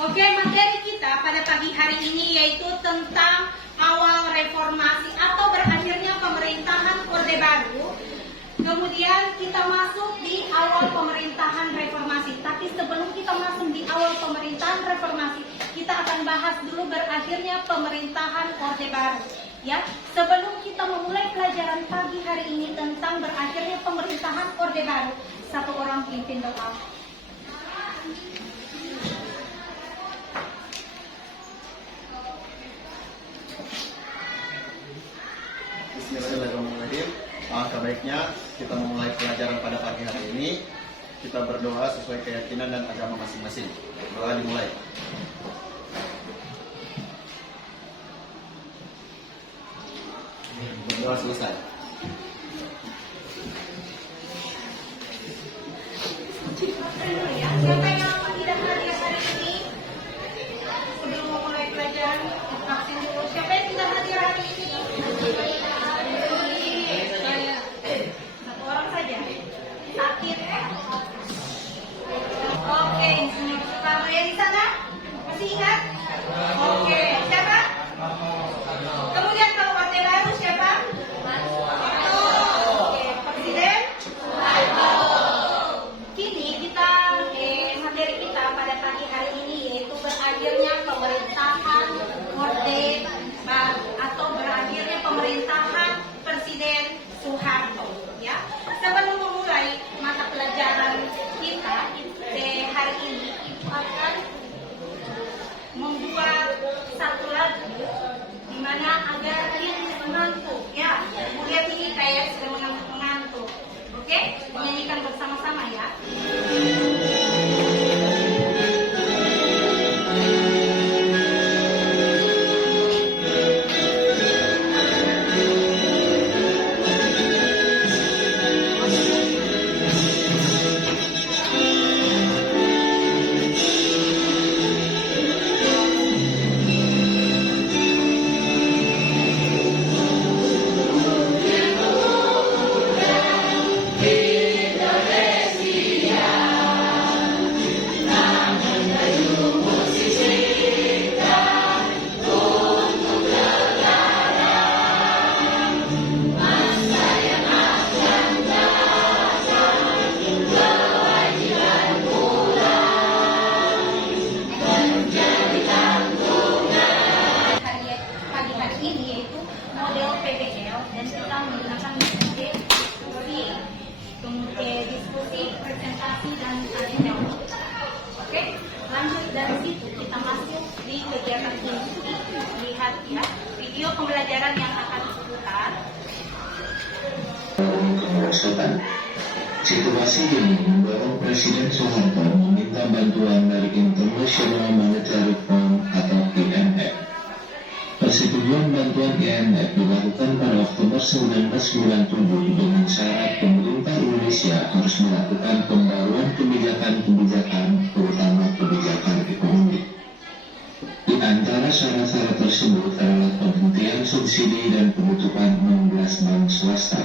Oke, materi kita pada pagi hari ini yaitu tentang awal reformasi atau berakhirnya pemerintahan Orde Baru. Kemudian kita masuk di awal pemerintahan reformasi. Tapi sebelum kita masuk di awal pemerintahan reformasi, kita akan bahas dulu berakhirnya pemerintahan Orde Baru. Ya, sebelum kita memulai pelajaran pagi hari ini tentang berakhirnya pemerintahan Orde Baru, satu orang pimpin doa. Bismillahirrahmanirrahim. Alangkah baiknya kita memulai pelajaran pada pagi hari ini. Kita berdoa sesuai keyakinan dan agama masing-masing. Doa dimulai. Berdoa selesai. Siapa yang tidak hadir hari ini? Sebelum memulai pelajaran, vaksin dulu. Siapa yang tidak hadir hari ini? Satu orang saja. Sakit. Oke, Insinyur Soekarno ya di sana? Masih ingat? Oke, siapa? Kemudian kalau Orde Baru siapa? Oke, Presiden? Kini kita materi kita pada pagi hari ini yaitu berakhirnya pemerintahan Orde Baru atau berakhirnya pemerintahan Presiden Soeharto. Ya, sebelum memulai mata pelajaran kita hari ini, itu akan membuat satu lagu di mana agar kalian mengantuk. Ya, lihat ini kayak sedang mengantuk. Oke, menyanyikan bersama-sama ya. Pembelajaran yang akan diputar. Kemerosotan. Situasi ini mendorong Presiden Soeharto meminta bantuan dari International Monetary Fund atau IMF. Persetujuan bantuan IMF dilakukan pada Oktober 1997 dengan syarat pemerintah Indonesia harus melakukan pembaruan kebijakan-kebijakan, terutama kebijakan ekonomi. Di antara syarat-syarat tersebut adalah penghentian subsidi dan penutupan 16 bank swasta.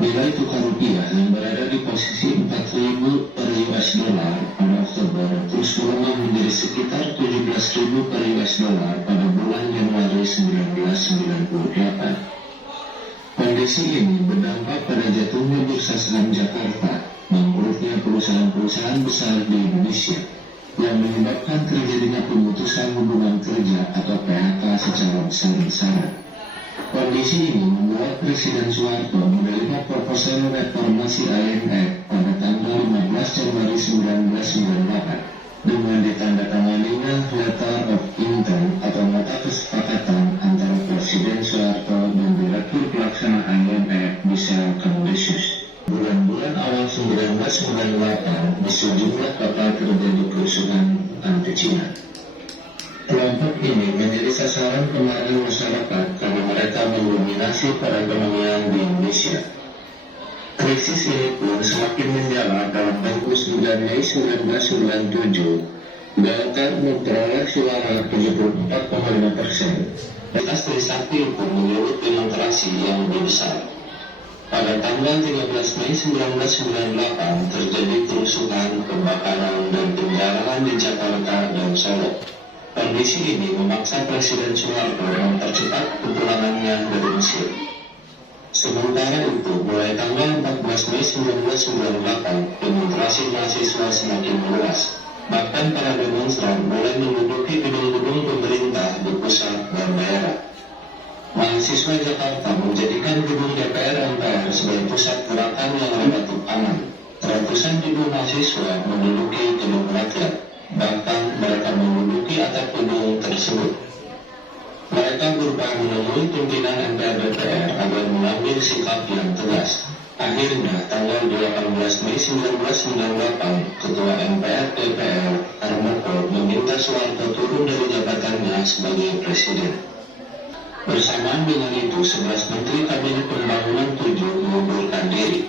Nilai tukar rupiah yang berada di posisi 4.000 per US dollar pada Oktober terus melemah menjadi sekitar 17.000 per US dollar pada bulan Januari 1998. Kondisi ini berdampak pada jatuhnya bursa saham Jakarta, bangkrutnya perusahaan-perusahaan besar di Indonesia, yang menyebabkan terjadinya pemutusan hubungan kerja atau PHK secara besar-besaran. Kondisi ini membuat Presiden Soeharto menerima proposal reformasi IMF pada tanggal 15 Januari 1998 dengan ditandatanganinya Letter of Intent atau nota kesepakatan antara Presiden Soeharto dan Direktur Pelaksana IMF Michel Camdesius. Bulan-bulan awal 1998 di sejumlah kota terjadi kerusuhan anti-Cina. Kelompok ini menjadi sasaran kemarahan masyarakat karena mereka mendominasi perekonomian di Indonesia. Krisis ini pun semakin menjalar dalam 29 Mei 1997. Golkar memperoleh suara 74,5%. Atas Trisakti pun menyulut demokrasi yang lebih besar. Pada tanggal 13 Mei 1998 terjadi kerusuhan, pembakaran, dan penjarahan di Jakarta dan kondisi ini memaksa Presiden Soeharto mempercepat kepulangannya dari Mesir. Sementara itu, mulai tanggal 14 Mei 1998, demonstrasi mahasiswa semakin meluas. Bahkan para demonstran mulai menduduki gedung-gedung pemerintah di pusat dan daerah. Mahasiswa Jakarta menjadikan gedung DPR MPR sebagai pusat gerakan yang relatif aman. Ratusan ribu mahasiswa menduduki gedung rakyat, bahkan mereka menduduki atap gedung tersebut. Mereka berupaya menemui pimpinan MPR DPR agar mengambil sikap yang tegas. Akhirnya, tanggal 18 Mei 1998, Ketua MPR DPR Harmoko meminta Soeharto turun dari jabatannya sebagai Presiden. Bersamaan dengan itu, 11 Menteri Kabinet Pembangunan 7 mengundurkan diri.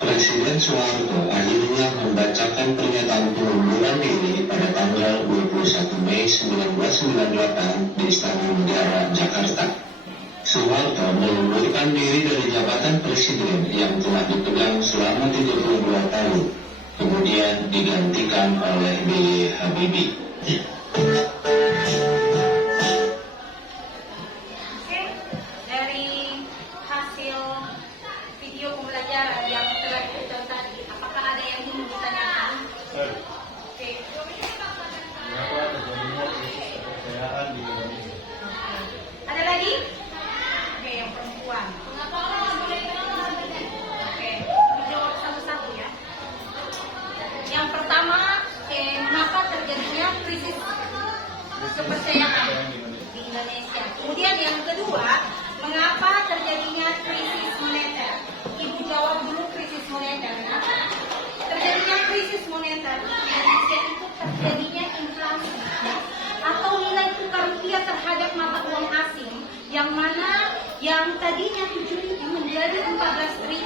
Presiden Soeharto akhirnya membacakan pernyataan pengunduran diri pada tanggal 21 Mei 1998 di Istana Negara, Jakarta. Soeharto mengundurkan diri dari jabatan Presiden yang telah dipegang selama 32 tahun, kemudian digantikan oleh B.J. Habibie. Dari hasil video pembelajaran yang telah ditonton tadi, apakah ada yang ingin ditanyakan? Oke. Kenapa terjadinya krisis kepercayaan di Indonesia? Ada lagi? Oke, yang perempuan. Oke, dijawab satu-satu ya. Yang pertama, mengapa terjadinya krisis kepercayaan di Indonesia? Kemudian yang kedua, mengapa terjadinya krisis moneter? Ibu jawab dulu krisis moneter. Kenapa terjadinya krisis moneter di Indonesia itu terjadinya inflasi atau nilai tukar rupiah terhadap mata uang asing yang mana yang tadinya 7.000 menjadi 14.000.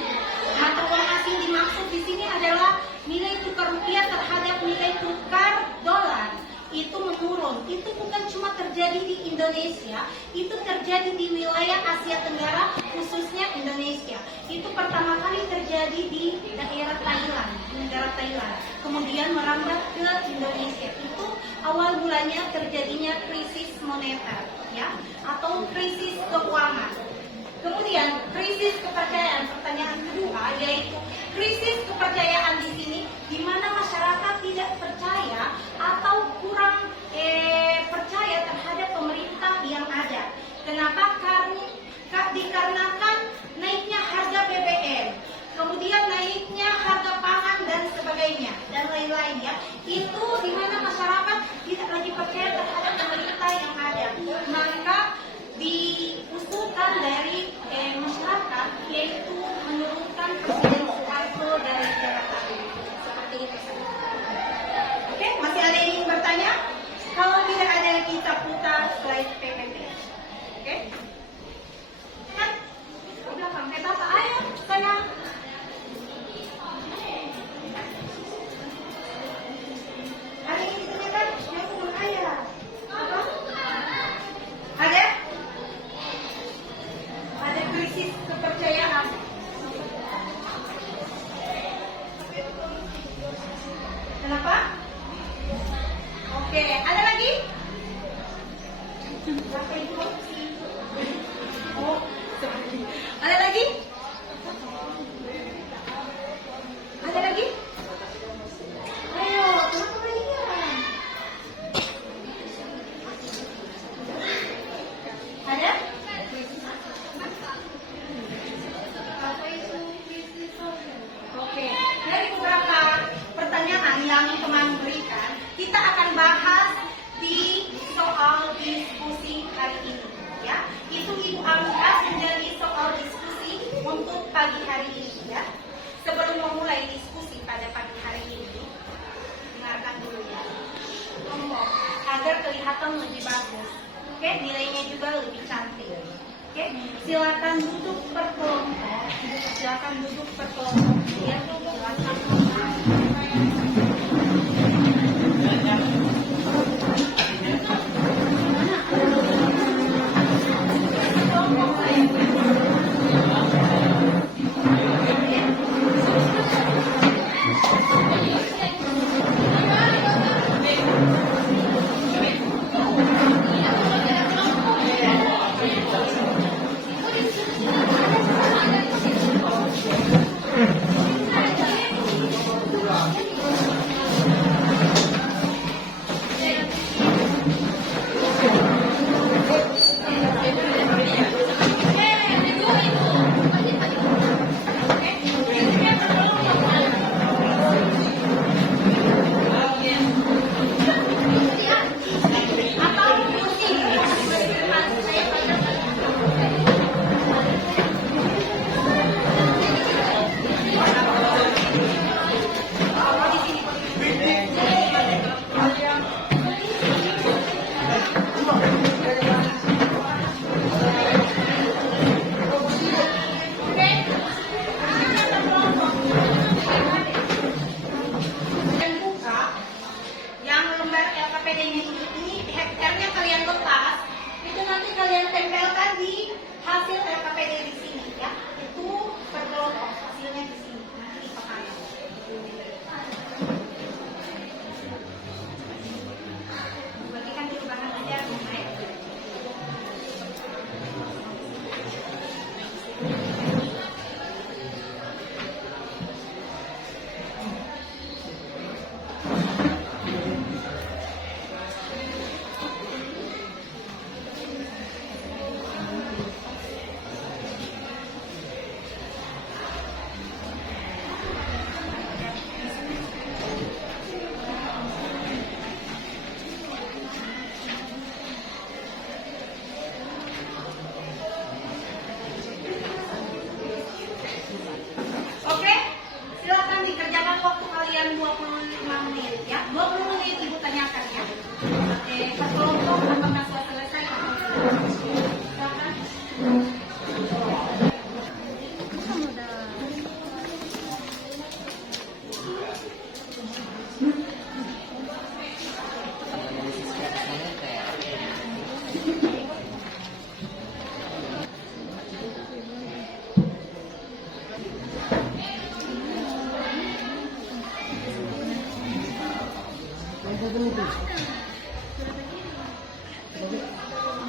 Mata uang asing dimaksud di sini adalah nilai tukar rupiah terhadap nilai tukar dolar itu menurun. Itu bukan cuma terjadi di Indonesia, itu terjadi di wilayah Asia Tenggara, khususnya Indonesia. Itu pertama kali terjadi di daerah Thailand, negara Thailand. Kemudian merambat ke Indonesia. Itu awal mulanya terjadinya krisis moneter, ya, atau krisis keuangan. Kemudian krisis kepercayaan, pertanyaan kedua yaitu krisis kepercayaan di sini di mana masyarakat tidak percaya atau kurang percaya terhadap pemerintah yang ada. Kenapa? Karena dikarenakan naiknya harga BBM, kemudian naiknya harga pangan dan sebagainya dan lain-lainnya. Itu di mana masyarakat tidak lagi percaya terhadap pemerintah yang ada. Maka diusulkan dari masyarakat yaitu menurunkan Presiden Soeharto dari jabatan. Seperti itu. Oke, masih ada yang ingin bertanya? Kalau tidak ada, kita putar slide PPT. Oke? Kan? Di belakang. Bapak, ayo, sayang. Ada yang ingin ditanyakan? Ya, teman ayah. Apa? Ada? Ada krisis kepercayaan. Kenapa? Oke, ada lagi? Oh, ada lagi? Ada lagi? Ayo, kenapa kalian? Ada? Oke, dari beberapa pertanyaan yang teman berikan, kita akan bahas di soal diskusi hari ini. Ya, itu Ibu angkat menjadi soal diskusi untuk pagi hari ini. Ya, sebelum memulai diskusi pada pagi hari ini, dengarkan dulu ya, kelompok agar kelihatan lebih bagus. Oke, nilainya juga lebih cantik. Oke, silakan duduk per kelompok. Silakan duduk per kelompok. Ya, silakan. KPD-nya ini R-nya kalian lepas, itu nanti kalian tempelkan di hasil RKPD di sini ya. Itu per kelompok hasilnya di sini nanti dipakai. Bagikan di bahan aja, naik. Oke, silakan dikerjakan waktu kalian 25 menit ya. 20 menit Ibu tanyakan ya. Oke, per kelompok apakah sudah selesai? Silakan.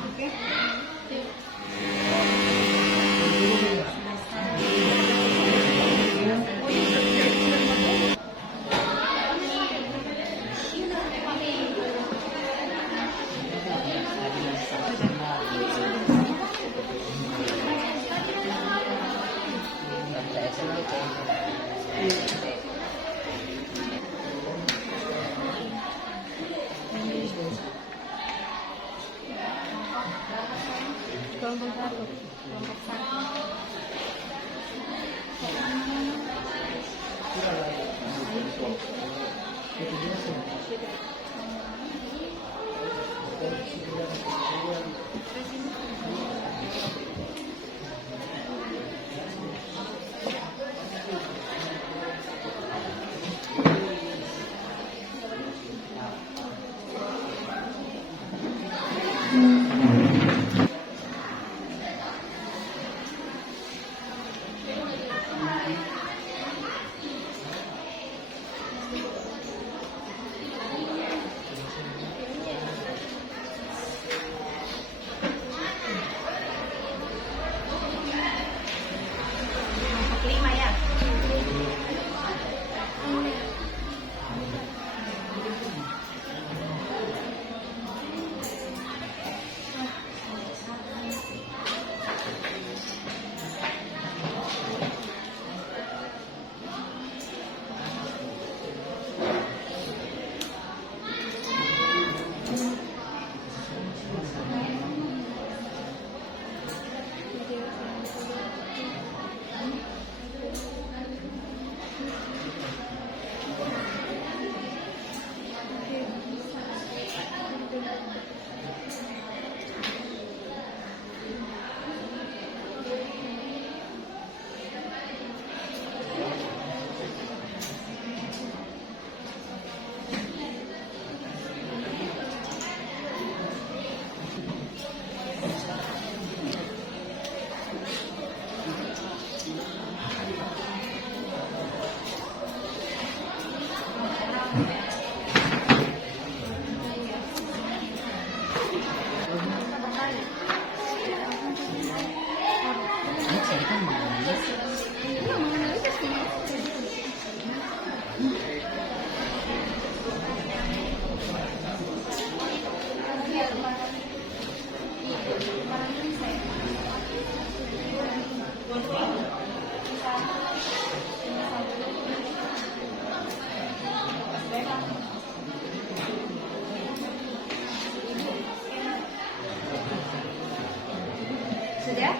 Oke. Kelompok 1. Kelompok 1. Kelompok 5 ya. Sudah?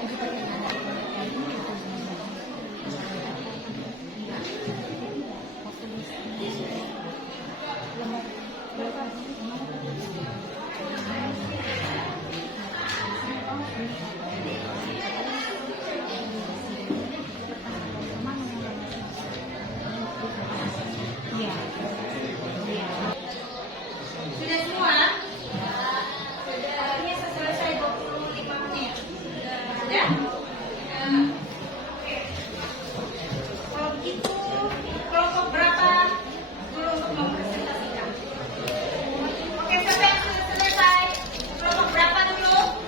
Sudah semua? Ini selesai 25 menit. Sudah? Oke. Kalau begitu, kelompok berapa dulu untuk mempresentasikan? Oke, siapa yang sudah selesai? Kelompok berapa dulu?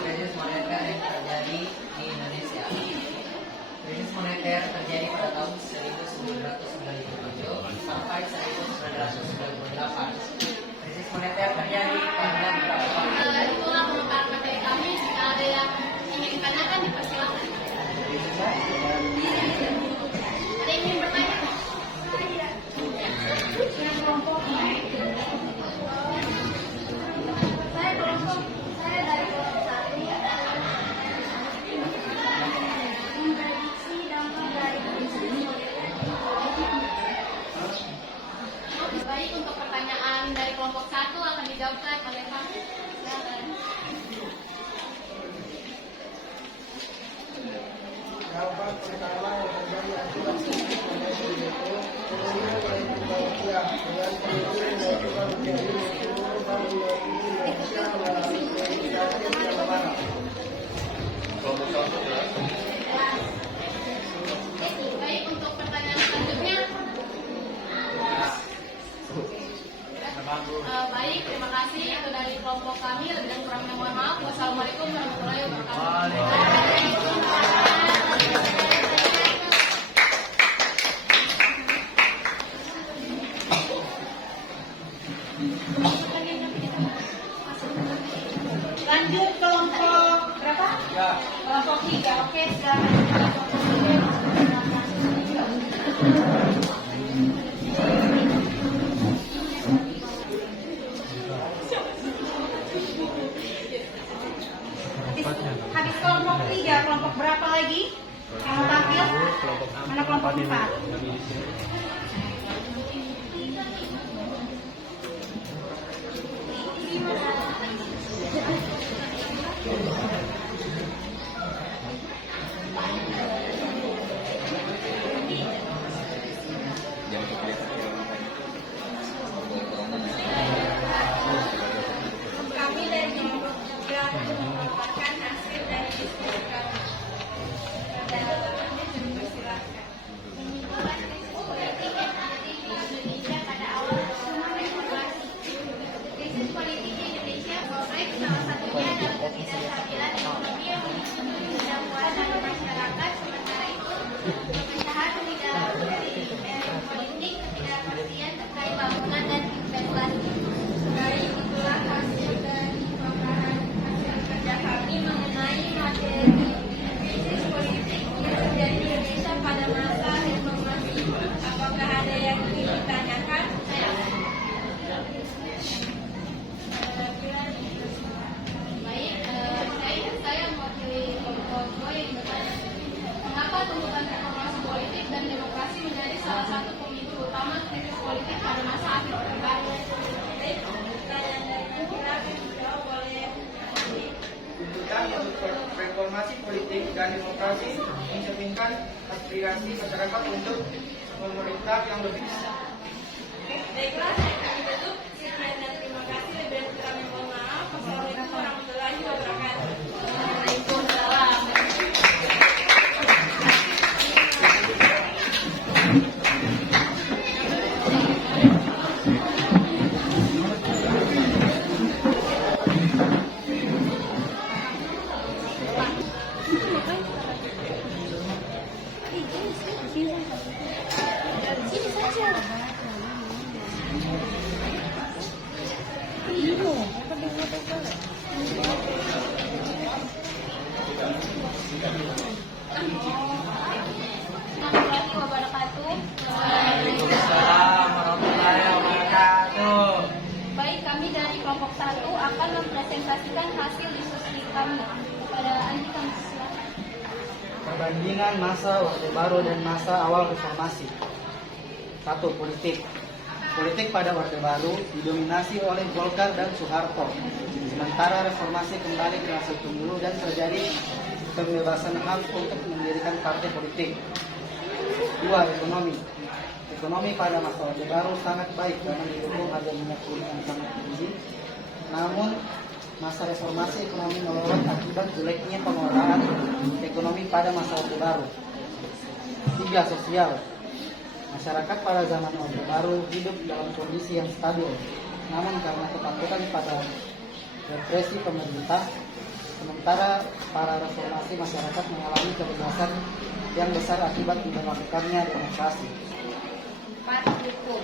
Krisis moneter yang terjadi di Indonesia. Krisis moneter terjadi pada tahun 1997 sampai 1998. Krisis moneter terjadi karena beberapa faktor. Itulah merupakan materi kami. Jika ada yang ingin ditanyakan, dipersilakan. Ada yang ingin bertanya? Yang kelompok naik. Saya dari kelompok 1. Memprediksi dampak dari krisis moneter. Baik, untuk pertanyaan dari kelompok 1 akan dijawabkan oleh Pak. Silakan. Dampak pertama yang terjadi akibat krisis moneter yaitu turunnya nilai tukar rupiah dengan kemungkinan nilai tukar rupiah ini turun dan menjadi Indonesia mengalami depresiasi yang parah. Kelompok satu jelas. Baik, untuk pertanyaan selanjutnya. Baik, terima kasih. Itu dari kelompok kami. Lebih dan kurangnya mohon maaf. Wassalamualaikum warahmatullahi wabarakatuh. Lanjut kelompok berapa? Kelompok 3. Oke, silakan. Habis kelompok 3, kelompok berapa lagi? Yang mau tampil? Mana kelompok 4? Kami dari kelompok 3 merupakan hasil dari diskusi kami. Persilakan. Menimbulkan krisis politik yang terjadi di Indonesia pada awal reformasi. Krisis politik di Indonesia kompleks, salah satunya adalah ketidakstabilan ekonomi yang memicu ketidakpuasan dari masyarakat. Sementara itu, perpecahan di dalam elit politik, ketidakpastian terkait bangunan dan investasi. Dari itulah hasil dari pembelajaran hasil kerja kami mengenai materi krisis politik yang terjadi di Indonesia pada masa reformasi. Apakah ada yang ingin ditanyakan? Baik, saya mewakili kelompok 2 yang bertanya. Mengapa tuntutan reformasi politik dan demokrasi menjadi salah satu pemicu utama krisis politik pada masa akhir Orde Baru? Pertanyaan dari Kira dijawab oleh Tuntutan untuk reformasi politik dan demokrasi mencerminkan aspirasi masyarakat untuk pemerintah yang lebih. Baiklah, kami tutup. Sekian dan terima kasih. Lebih dan kurangnya mohon maaf. Wassalamualaikum warahmatullahi wabarakatuh. Waalaikumsalam. Assalamualaikum wabarakatuh. Waalaikumsalam warahmatullahi wabarakatuh. Baik, kami dari kelompok 1 akan mempresentasikan hasil diskusi kami. Kepada Andi kami silakan. Bandi Pembinaan masa Orde Baru dan masa awal reformasi. 1. Politik. Politik pada Orde Baru didominasi oleh Golkar dan Soeharto. Sementara reformasi kembali ke hasil pemilu dan terjadi kebebasan hak untuk mendirikan partai politik. 2. Ekonomi. Ekonomi pada masa Orde Baru sangat baik karena didukung harga minyak bumi yang sangat tinggi. Namun masa reformasi ekonomi melorot akibat jeleknya pengelolaan ekonomi pada masa Orde Baru. 3. Sosial. Masyarakat pada zaman Orde Baru hidup dalam kondisi yang stabil. Namun karena ketakutan pada represi pemerintah, sementara para reformasi masyarakat mengalami kebebasan yang besar akibat diberlakukannya demokrasi. 4. Hukum.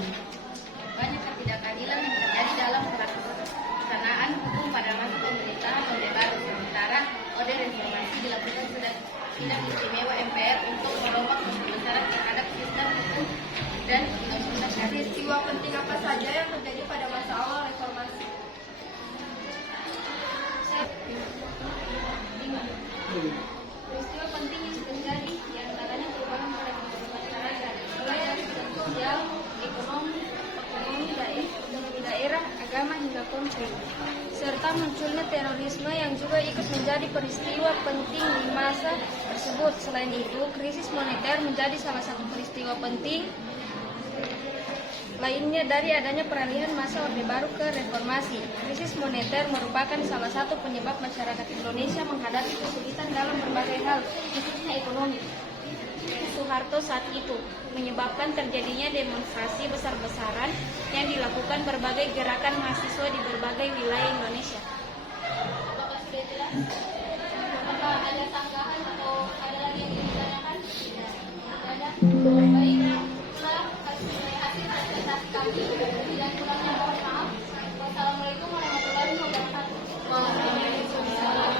Banyak ketidakadilan yang terjadi dalam pelaksanaan hukum pada masa pemerintahan Orde Baru, sementara Orde Reformasi dilakukan tindak istimewa MPR untuk merombak pembesaran terhadap sistem hukum dan undang-undang syariat. Peristiwa penting apa saja yang terjadi pada masa awal reformasi? Peristiwa penting yang terjadi diantaranya perubahan pada masyarakat, mulai dari sosial, ekonomi daerah, agama hingga konflik, Serta munculnya terorisme yang juga ikut menjadi peristiwa penting di masa tersebut. Selain itu, krisis moneter menjadi salah satu peristiwa penting lainnya dari adanya peralihan masa Orde Baru ke reformasi. Krisis moneter merupakan salah satu penyebab masyarakat Indonesia menghadapi kesulitan dalam berbagai hal, khususnya ekonomi. Soeharto saat itu menyebabkan terjadinya demonstrasi besar-besaran yang dilakukan berbagai gerakan mahasiswa di berbagai wilayah Indonesia. apakah sudah jelas? Apakah ada tanggapan atau ada lagi yang ingin ditanyakan? Tidak ada. Baik, itulah hasil presentasi kami. Tidak kurangnya mohon maaf. Wassalamualaikum warahmatullahi wabarakatuh. Waalaikumsalam.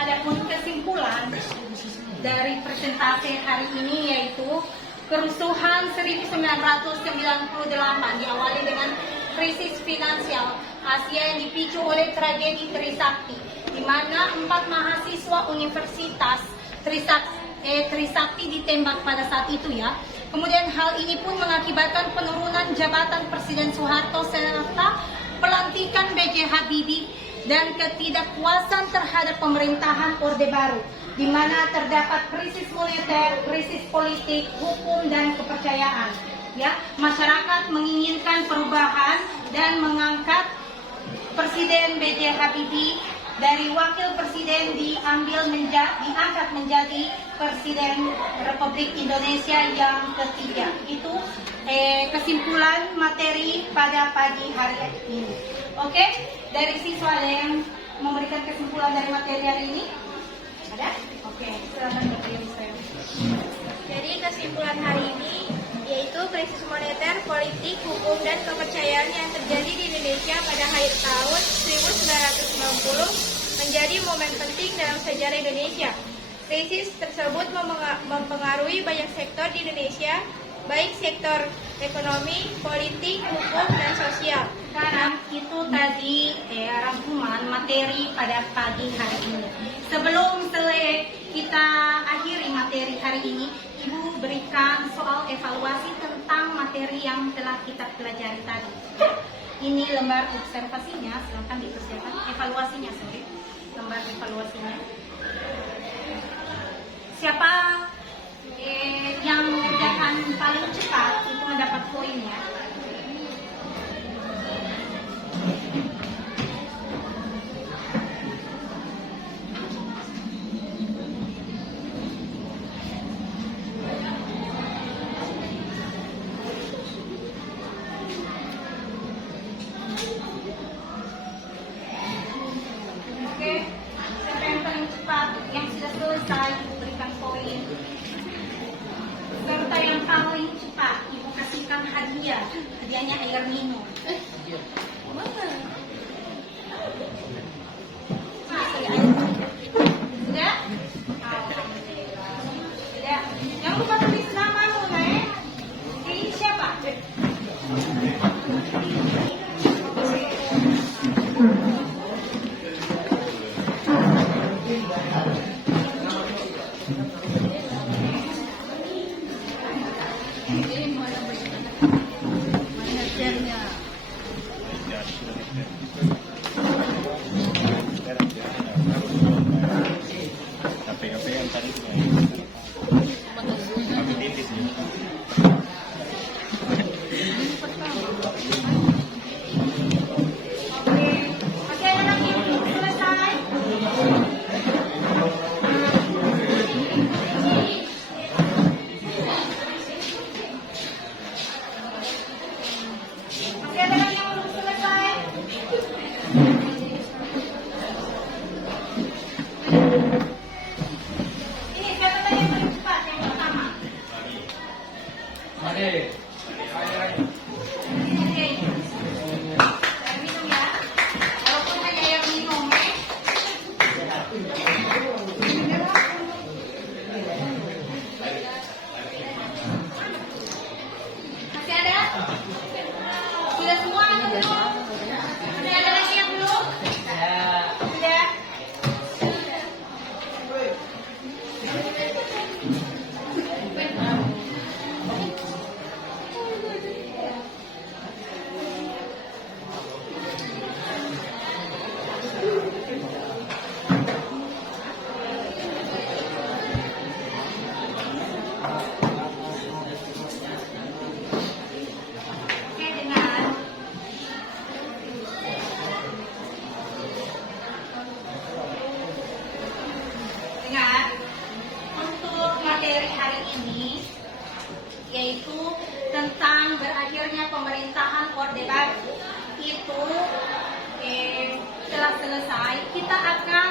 Adapun kesimpulan dari presentasi hari ini yaitu kerusuhan 1998 diawali dengan krisis finansial Asia yang dipicu oleh tragedi Trisakti, di mana 4 mahasiswa Universitas Trisakti ditembak pada saat itu ya. Kemudian hal ini pun mengakibatkan penurunan jabatan Presiden Soeharto serta pelantikan B.J. Habibie dan ketidakpuasan terhadap pemerintahan Orde Baru, di mana terdapat krisis moneter, krisis politik, hukum dan kepercayaan. Ya, masyarakat menginginkan perubahan dan mengangkat Presiden B.J. Habibie dari wakil presiden diangkat menjadi Presiden Republik Indonesia yang ketiga. Itu kesimpulan materi pada pagi hari ini. Oke, dari siswa ada yang memberikan kesimpulan dari materi hari ini? Ada? Oke, silakan Bapak Ibu saya. Jadi kesimpulan hari ini yaitu krisis moneter, politik, hukum, dan kepercayaan yang terjadi di Indonesia pada akhir tahun 1990 menjadi momen penting dalam sejarah Indonesia. Krisis tersebut mempengaruhi banyak sektor di Indonesia, baik sektor ekonomi, politik, hukum, dan sosial. Sekarang itu tadi rangkuman materi pada pagi hari ini. Sebelum kita akhiri materi hari ini, Ibu berikan soal evaluasi tentang materi yang telah kita pelajari tadi. Ini lembar observasinya, silakan dipersiapkan. Evaluasinya, sorry. Lembar evaluasinya. Siapa yang mengerjakan paling cepat itu mendapat poinnya. Oke, siapa yang paling cepat yang sudah selesai berikan poin. Serta yang paling cepat Ibu kasihkan hadiah. Hadiahnya air minum. Mana? Masih air minum. Sudah? Alhamdulillah. Sudah. Yang lupa tulis nama lu, Nek. Ini siapa? yaitu tentang berakhirnya pemerintahan Orde Baru itu telah selesai. Kita akan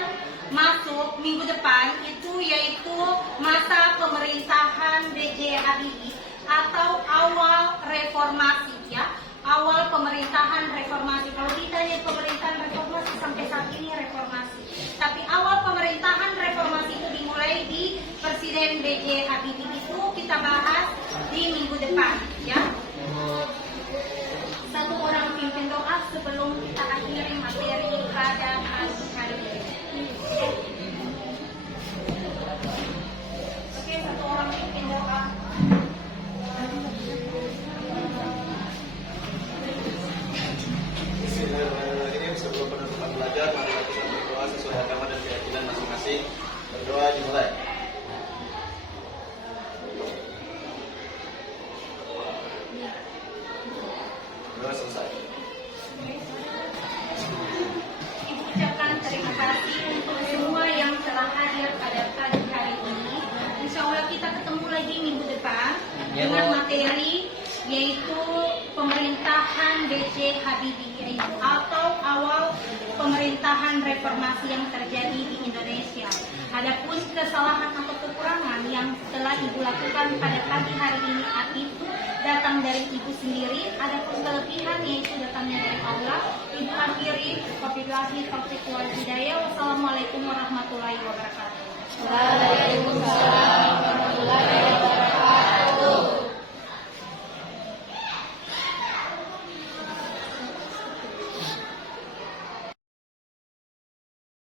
masuk minggu depan itu yaitu masa pemerintahan B.J. Habibie atau awal reformasi ya. Awal pemerintahan reformasi. Kalau ditanya pemerintahan reformasi sampai saat ini reformasi. Tapi awal pemerintahan reformasi itu dimulai di Presiden B.J. Habibie itu kita bahas di minggu depan ya. Satu orang pimpin doa sebelum kita akhiri materi pada hari ini. Oke, satu orang pimpin doa. Bismillahirrahmanirrahim. Sebelum penutupan belajar, mari kita berdoa sesuai agama dan keyakinan masing-masing. Berdoa dimulai. Doa selesai. Ibu ucapkan terima kasih untuk semua yang telah hadir pada pagi hari ini. Insya Allah kita ketemu lagi minggu depan dengan materi yaitu pemerintahan B.J. Habibie yaitu atau awal pemerintahan reformasi yang terjadi di Indonesia. Adapun kesalahan atau kekurangan yang telah Ibu lakukan pada pagi hari ini itu datang dari Ibu sendiri. Adapun kelebihan yaitu datangnya dari Allah. Ibu akhiri wabillahi taufiq wal hidayah. Wassalamualaikum warahmatullahi wabarakatuh. Waalaikumsalam warahmatullahi wabarakatuh.